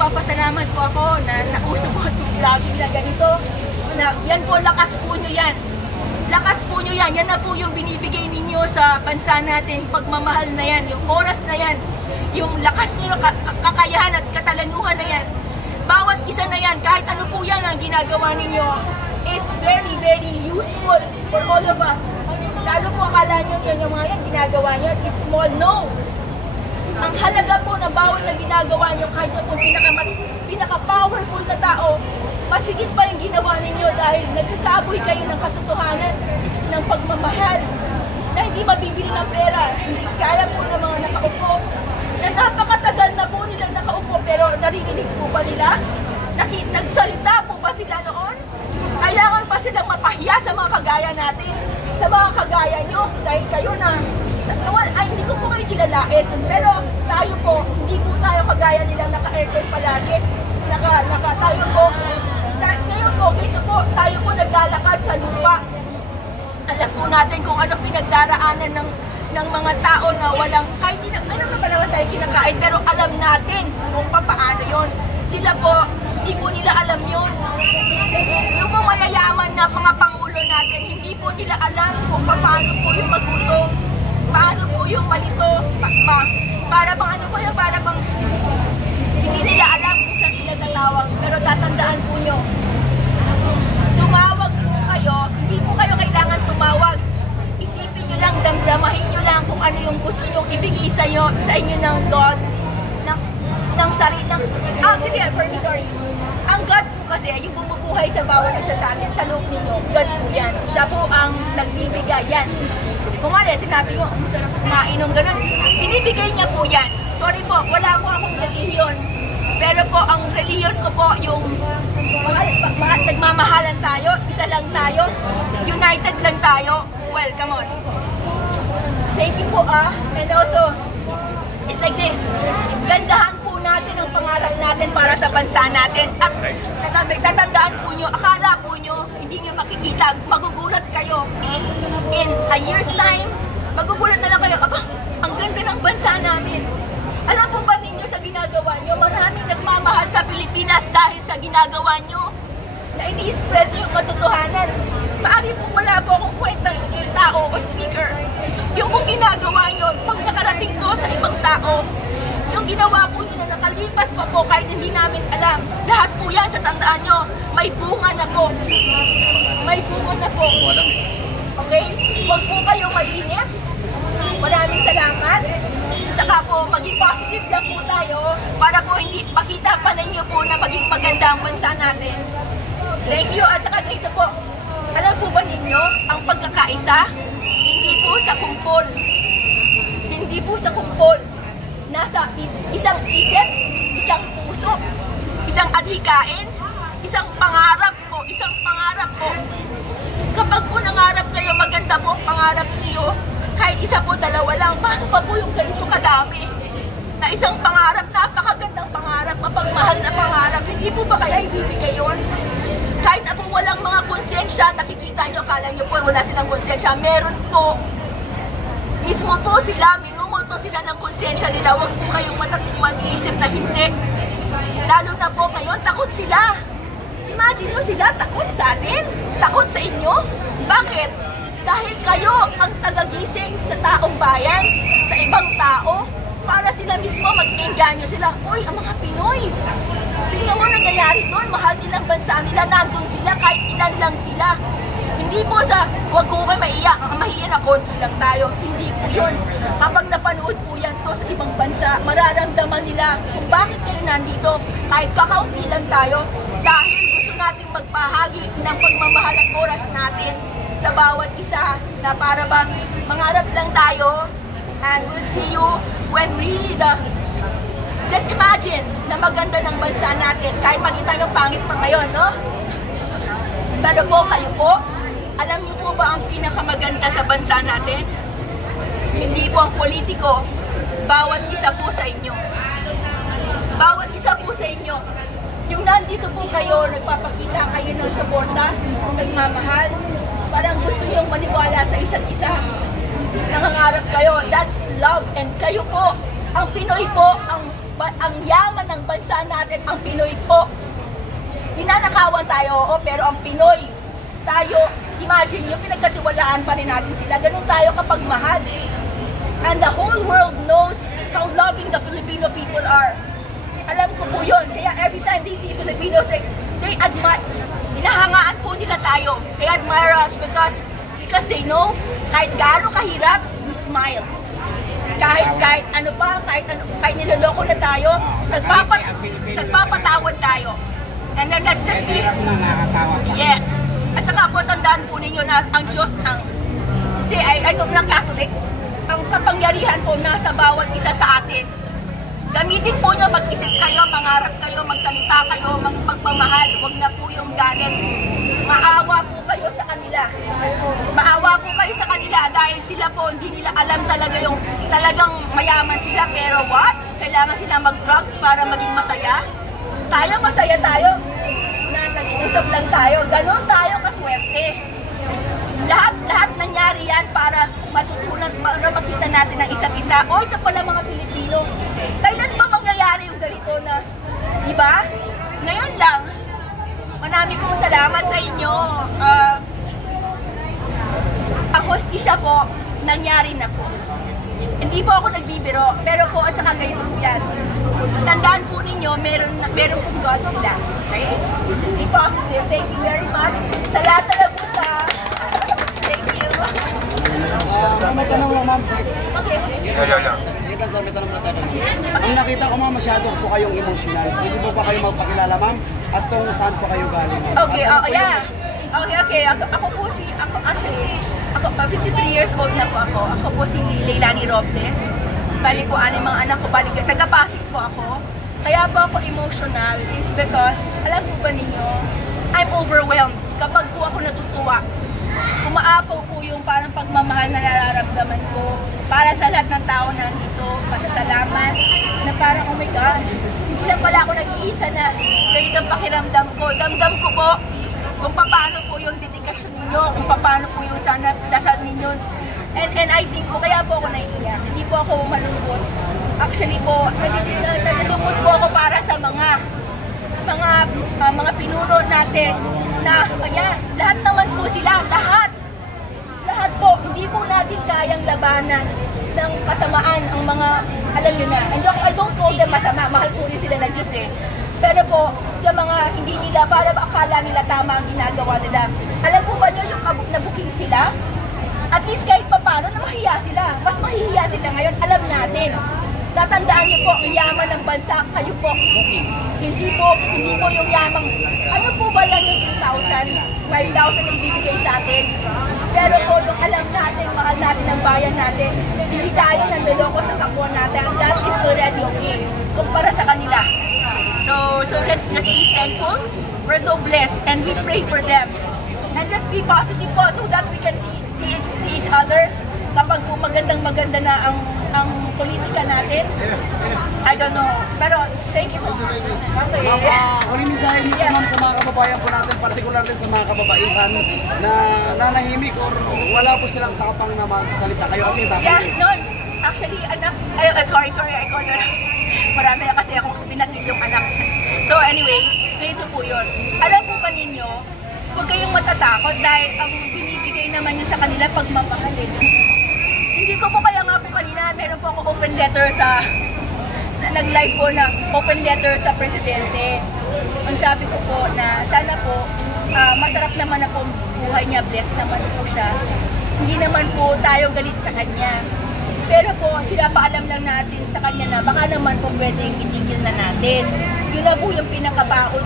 nagpapasalamat po ako na nauso po itong vlogging na ganito. Yan po, lakas po nyo yan. Lakas po nyo yan. Yan na po yung binibigay ninyo sa bansa natin. Pagmamahal na yan, yung oras na yan, yung lakas nyo, kakayahan at katalanuhan na yan. Bawat isa na yan, kahit ano po yan ang ginagawa ninyo, is very, very useful for all of us. Lalo po akala nyo yung mga yan, ginagawa nyo, is small. No! Ang halaga po na bawat na ginagawa nyo, kahit po pinaka-powerful na tao, masigit pa yung ginawa ninyo dahil nagsasaboy kayo ng katotohanan, ng pagmamahal, na hindi mabibili ng pera. Hindi kaya po ng mga nakaupo, na napakatagal na po nila nakaupo, pero naririnig po ba nila? Nagsalita po ba sila noon? Kailangan pa silang mapahiya sa mga kagaya natin, sa mga kagaya nyo, dahil kayo na, ay hindi ko po kayo nilalain, pero tayo po, hindi po tayo kagaya nilang naka-aircon palagi, tayo po, ngayon po, ganito po, tayo po naglalakad sa lupa. Alam po natin kung anong pinagdaraanan ng mga tao na walang, kahit ano na naman tayo kinakain, pero alam natin kung paano yun. Sila po, hindi po nila alam yun. Yung mga mayayaman na mga pangulo natin, hindi po nila alam kung paano po yung magutom, paano po yung malito, para bang ano po yun, para bang hindi nila alam kung saan sila tatawag. Pero tatandaan po nyo, tumawag po kayo, hindi po kayo kailangan tumawag. Isipin nyo lang, damdamahin nyo lang kung ano yung gusto nyo ibigay sa inyo ng God, ng sarili, actually, sorry. Ang God po kasi, yung bumubuhay sa bawat isa sa atin, sa loob ninyo, God po yan. Siya po ang nagbibigay yan. Kung nga sinabi ko, ang sarap kumainom, ganun. Binibigay niya po yan. Sorry po, wala po akong relihiyon. Pero po, ang relihiyon ko po, yung nagmamahalan tayo, isa lang tayo, united lang tayo. Well, come on. Thank you po and also, it's like this. Gandahan po natin ang pangarap natin para sa bansa natin. At tatandaan po nyo, akala po nyo, hindi nyo makikita, magugulat kayo. In a year's time, magugulat na lang kayo, ang ganda ng bansa namin. Alam po ba ninyo sa ginagawa nyo, maraming nagmamahal sa Pilipinas dahil sa ginagawa nyo, na ini-spread nyo yung katotohanan. Maari po wala po akong kwentang tao o speaker. Yung kung ginagawa nyo, pag nakarating to sa ibang tao, yung ginawa po nyo na nakalipas pa po kahit hindi namin alam. Lahat po yan, sa tandaan nyo, may bunga na po. May bunga na po. Okay? Huwag po kayo mainip. Maraming salamat. Saka po, maging positive lang po tayo para po hindi makita pa ninyo po na maging maganda ang bansa natin. Thank you. At saka dito po, alam po ba ninyo, ang pagkakaisa, hindi po sa kumpol. Hindi po sa kumpol. Nasa isang isip, isang puso, isang adhikain, isang pangarap po, isang pangarap po. Kapag po nangarap kayo, maganda po ang pangarap niyo, kahit isa po, dalawa lang, paano pa po yung ganito kadami? Na isang pangarap, napakagandang pangarap, mapagmahal na pangarap, hindi po ba kaya ibibigay yun? Kahit na po walang mga konsensya, nakikita nyo, akala nyo po wala silang konsensya, meron po. Mismo po sila, minumulto sila ng konsensya nila, huwag po kayong mag-iisip na hindi. Lalo na po ngayon, takot sila. Imagine nyo sila, takot sa atin, takot sa inyo. Bakit? Dahil kayo ang tagagising sa taong bayan, sa ibang tao, para sila mismo mag-engganyo sila. Uy, ang mga Pinoy, tingnan mo nangyayari doon, mahal nilang bansa nila, nandun sila, kahit ilan lang sila. Hindi po sa, huwag ko kayo maiyak, mahiyan na konti lang tayo. Hindi po yun. Kapag napanood po yan to sa ibang bansa, mararamdaman nila kung bakit kayo nandito, kahit kakaunti lang tayo, dahil gusto nating magbahagi ng pagmamahal at oras natin sa bawat isa, na para bang mangarap lang tayo, and we'll see you when really just imagine na maganda ng bansa natin, kahit makita yung pangit pa ngayon, no? Pero po, kayo po, alam niyo po ba ang pinakamaganda sa bansa natin? Hindi po ang politiko, bawat isa po sa inyo. Bawat isa po sa inyo. Yung nandito po kayo, nagpapakita kayo ng suporta, nagmamahal, parang gusto niyong maniwala sa isa't isa. Nangangarap kayo, that's love. And kayo po, ang Pinoy po, ang ang yaman ng bansa natin, ang Pinoy po. Ninanakawan tayo, oo, pero ang Pinoy, tayo, imagine nyo, pinagkatiwalaan pa rin natin sila. Ganun tayo kapag mahal. And the whole world knows how loving the Filipino people are. Alam ko po yun. Kaya every time they see Filipinos, they admire, hinahangaan po nila tayo. They admire us because they know, kahit gaano kahirap, we smile. Kahit ano pa, kahit niloloko na tayo, nagpapatawad tayo. And then that's just it. Yes. At saka po, tandaan po ninyo na ang Diyos kasi I don't lang Catholic, ang kapangyarihan po nasa bawat isa sa atin. Gamitin po nyo, mag-isip kayo, mangarap kayo, magsalita kayo, magpagmamahal. Huwag na po yung galit. Maawa po kayo sa kanila. Maawa po kayo sa kanila dahil sila po hindi nila alam talaga yung talagang mayaman sila. Pero what? Kailangan sila mag-drugs para maging masaya? Tayo, masaya tayo. Na nag-iusap lang tayo. Ganon tayo kaswerte. Lahat nangyari yan para matutunan, para makita natin ang isa't isa. O, ito pala mga Pilipino. Kailan ba mangyayari yung ganito na, di ba? Ngayon lang. Marami pong salamat sa inyo. Ang hostisya po, nangyari na po. Hindi po ako nagbibiro, pero po at saka ganito po yan. Tandaan po ninyo, meron pong God sila. Okay? Just be positive. Thank you very much. Sa lahat na napunta. Thank you. May tanong lang, ma'am. Okay. Sige lang, sir, may tanong na tayo. Ang nakita ko, ma'am, masyado po kayong emotional. Pwede po ba kayo magpakilala, ma'am? At kung saan po kayo galing? Okay, yeah. Okay. Ako po ako 53 years old na po ako. Ako po si Leilani Robles. Bali po, mga anak ko, taga-Pasig po ako. Kaya po ako emotional is because, alam po ba ninyo, I'm overwhelmed kapag po ako natutuwa. Umaapaw po yung parang pagmamahal na nararamdaman ko para sa lahat ng tao na nandito, pasasalamat, na parang, oh my God, hindi lang pala ako nag-iisa na ganito ang pakiramdam ko. Damdam ko po kung paano po yung dedikasyon ninyo, kung paano po yung sana dasal ninyo. And I think po, kaya po ako naiiyak. Hindi po ako malungkot. Actually po, nalulungkot po ako para sa mga pinuno natin na, ayan, lahat naman po sila, lahat po, hindi po natin kayang labanan ng kasamaan ang mga, alam nyo na, I don't call them masama, mahal po rin sila ng Diyos eh. Pero po, sa mga hindi nila, para akala nila tama ang ginagawa nila. Alam po ba nyo yung nabuking sila? At least kahit paano na mahiya sila. Mas mahihiya sila ngayon, alam natin. Tatandaan niyo po, ang yaman ng bansa, kayo po. Hindi po yung yamang, ano po ba lang yung 2,000, 5,000 na ibibigay sa atin? Pero po, yung alam natin, mahal natin ang bayan natin, hindi tayo nandoloko sa kapwa natin, and that is already okay, kumpara sa kanila. So let's just be thankful. We're so blessed, and we pray for them. And just be positive po, so that we can see each other. Kapag po maganda na ang politika natin, I don't know. Pero thank you so much. Okay. Huling mensahe niyo po, ma'am, sa mga kababayan po natin, particular din sa mga kababaihan na nanahimik or wala po silang tapang na magsalita. Kayo kasi tapang Yeah, no. Actually, anak, sorry, I call her. Marami na kasi akong pinatid yung anak. So anyway, ganito po yun. Alam po ba ninyo, huwag kayong matatakot dahil ang binibigay naman niyo sa kanila pagmamahalin. Hindi ko po kaya nga po kanina, meron po ako open letter sa nag-live po na open letter sa presidente. Ang sabi ko po na sana po, masarap naman na po buhay niya, blessed naman po siya. Hindi naman po tayo galit sa kanya. Pero po, sila paalam lang natin sa kanya na baka naman po pwedeng itigil na natin. Yun na po yung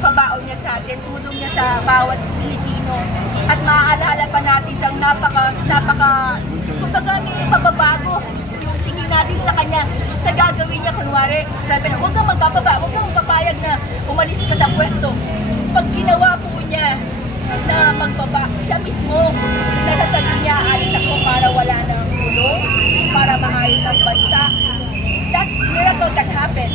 pabaon niya sa atin, tulong niya sa bawat Pilipino. At maaalala pa natin siyang kumbaga may pababago yung tingin natin sa kanya. Sa gagawin niya, kunwari, sabi na, huwag kang magpapaba, huwag kang magpapayag na umalis ka sa pwesto. Pag ginawa po niya na magbaba, siya mismo, nasasabi niya, alis ako para wala nang tulong, para maayos ang bansa. That miracle can happen.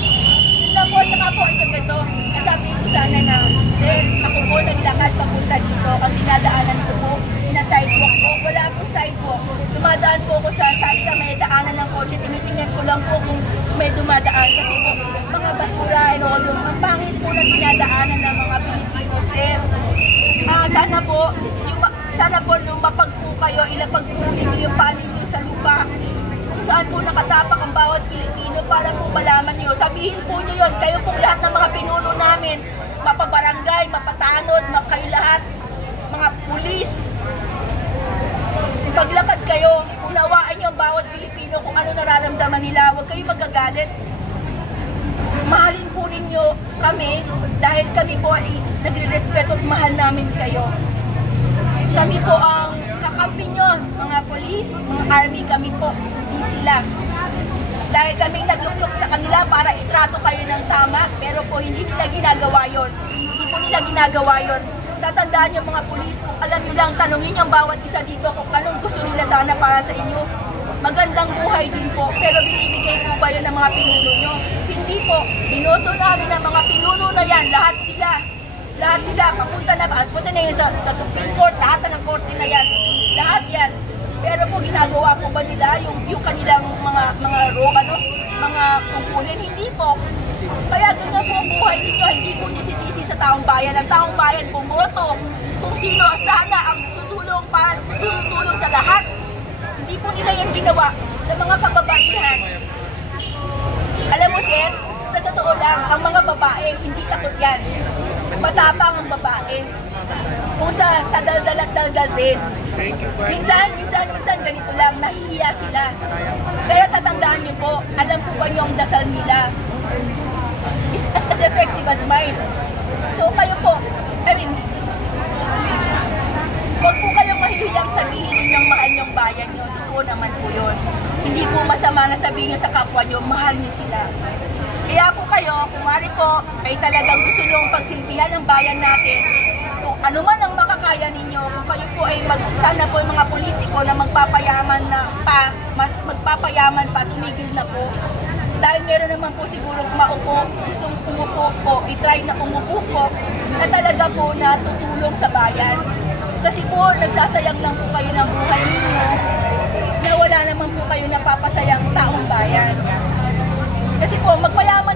Yun lang po, saka po ito ganito. Nasabi ko sana na, sir, ako po naglakad papunta dito. Ang dinadaanan ko po, na sidewalk po. Wala po sidewalk. Dumadaan po ako sa may daanan ng kotse. Tinitingnan ko lang po kung may dumadaan. Kasi po, mga kapakayanan ng mga Pilipino, sir. Sana po lumapag po kayo, ilapag po ninyo yung panin nyo sa lupa. Kung saan po nakatapak ang bawat Pilipino para po malaman nyo. Sabihin po nyo yun, kayo pong lahat ng mga pinuno namin, mapabarangay, mapatanod, kayo lahat, mga pulis. Paglakad kayo, unawaan nyo ang bawat Pilipino kung ano nararamdaman nila. Huwag kayo magagalit. Mahalin po ninyo kami dahil kami po ay nagre-respeto at mahal namin kayo. Kami po ang kakampi nyo, mga polis, mga army, kami po, hindi sila. Dahil kami nagluklok sa kanila para itrato kayo ng tama, pero po hindi nila ginagawa yon. Hindi po nila ginagawa yon. Tatandaan nyo mga polis, kung alam nyo lang, tanungin ang bawat isa dito kung anong gusto nila sana para sa inyo. Magandang buhay din po, pero binibigay po ba yun ng mga pinuno nyo? Hindi po. Binoto namin ang mga pinuno na yan, lahat sila. Lahat sila, papunta na yun sa Supreme Court, lahat ng korte na yan. Lahat yan. Pero po ginagawa po ba nila yung kanilang mga tungkulin? Hindi po. Kaya ganyan po ang buhay ninyo, hindi po nyo sisisi sa taong bayan. Ang taong bayan bumoto kung sino sana ang tutulong sa lahat. Hindi po nila yan ginawa sa mga kababaihan. Alam mo sir, sa totoo lang, ang mga babae, hindi takot yan. Matapang ang babae. Kung sa daldal at daldal din. Minsan ganito lang, nahihiya sila. Pero tatandaan niyo po, alam po ba niyo ang dasal nila? Is as effective as mine. So kayo po, huwag po kayong mahihiyang sabihin ninyong mahal niyong bayan niyo. Totoo naman po yun. Hindi po masama na sabihin niyo sa kapwa niyo, mahal niyo sila. Kaya po kayo, kung mari po, may talagang gusto niyong pagsilbihan ng bayan natin, kung ano man ang makakaya ninyo, kung kayo po ay sana po yung mga politiko na magpapayaman pa, tumigil na po. Dahil meron naman po siguro maupo, gustong umupo po, itry na umupo po, na talaga po na tutulong sa bayan. Kasi po, nagsasayang lang po kayo ng buhay ninyo, na wala naman po kayo napapasayang taong bayan. Kasi po, magpayaman